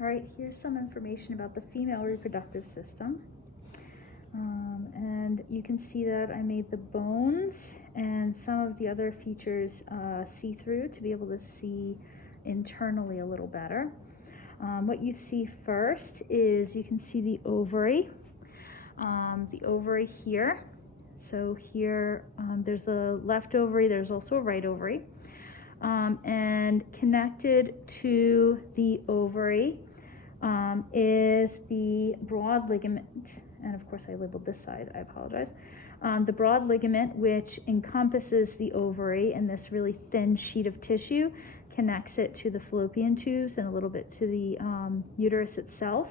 All right, here's some information about the female reproductive system. And you can see that I made the bones and some of the other features see-through to be able to see internally a little better. What you see first is you can see the ovary here. So here there's a left ovary, there's also a right ovary. And connected to the ovary is the broad ligament, and of course I labeled this side, I apologize. The broad ligament, which encompasses the ovary, and this really thin sheet of tissue connects it to the fallopian tubes and a little bit to the uterus itself.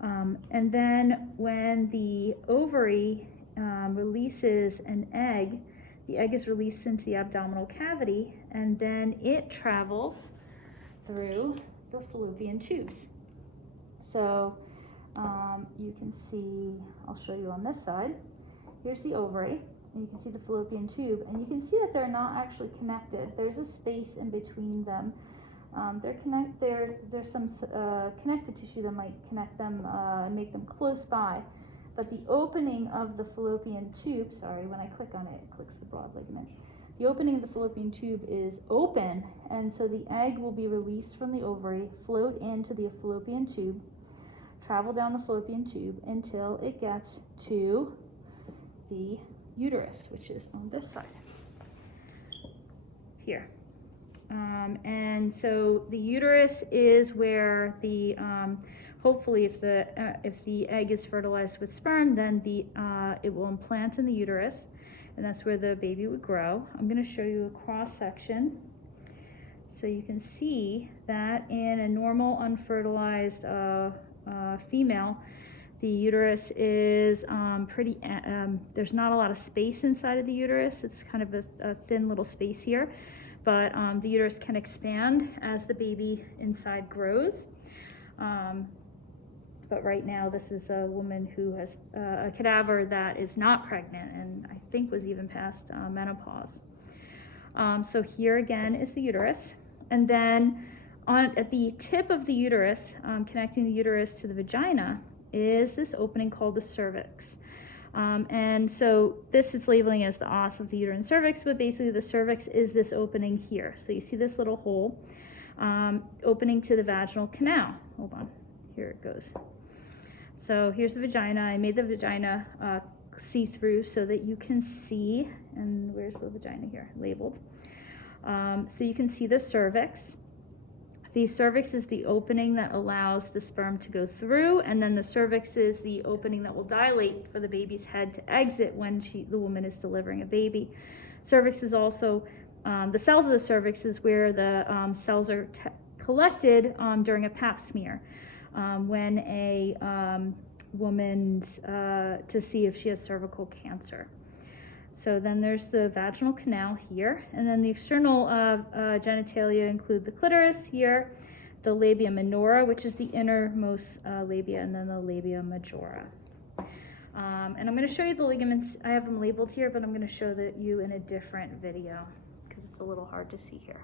And then when the ovary releases an egg, the egg is released into the abdominal cavity, and then it travels through the fallopian tubes. So you can see, I'll show you on this side. Here's the ovary, and you can see the fallopian tube, and you can see that they're not actually connected. There's a space in between them. There's some connective tissue that might connect them and make them close by. But the opening of the fallopian tube, sorry, when I click on it, it clicks the broad ligament. The opening of the fallopian tube is open, and so the egg will be released from the ovary, float into the fallopian tube, travel down the fallopian tube until it gets to the uterus, which is on this side here. And so the uterus is where the hopefully if the egg is fertilized with sperm, then it will implant in the uterus, and that's where the baby would grow. I'm going to show you a cross section so you can see that in a normal unfertilized female, the uterus is there's not a lot of space inside of the uterus. It's kind of a thin little space here, but the uterus can expand as the baby inside grows. But right now this is a woman who has a cadaver that is not pregnant and I think was even past menopause. So here again is the uterus, and then at the tip of the uterus, connecting the uterus to the vagina, is this opening called the cervix. And so this is labeling as the os of the uterine cervix, but basically the cervix is this opening here. So you see this little hole opening to the vaginal canal. Hold on, here it goes. So here's the vagina. I made the vagina see-through so that you can see, and where's the vagina here, labeled. So you can see the cervix. The cervix is the opening that allows the sperm to go through, and then the cervix is the opening that will dilate for the baby's head to exit when the woman is delivering a baby. Cervix is also, the cells of the cervix is where the cells are collected during a pap smear when a woman's, to see if she has cervical cancer. So then there's the vaginal canal here, and then the external genitalia include the clitoris here, the labia minora, which is the innermost labia, and then the labia majora. And I'm going to show you the ligaments. I have them labeled here, but I'm going to show you in a different video because it's a little hard to see here.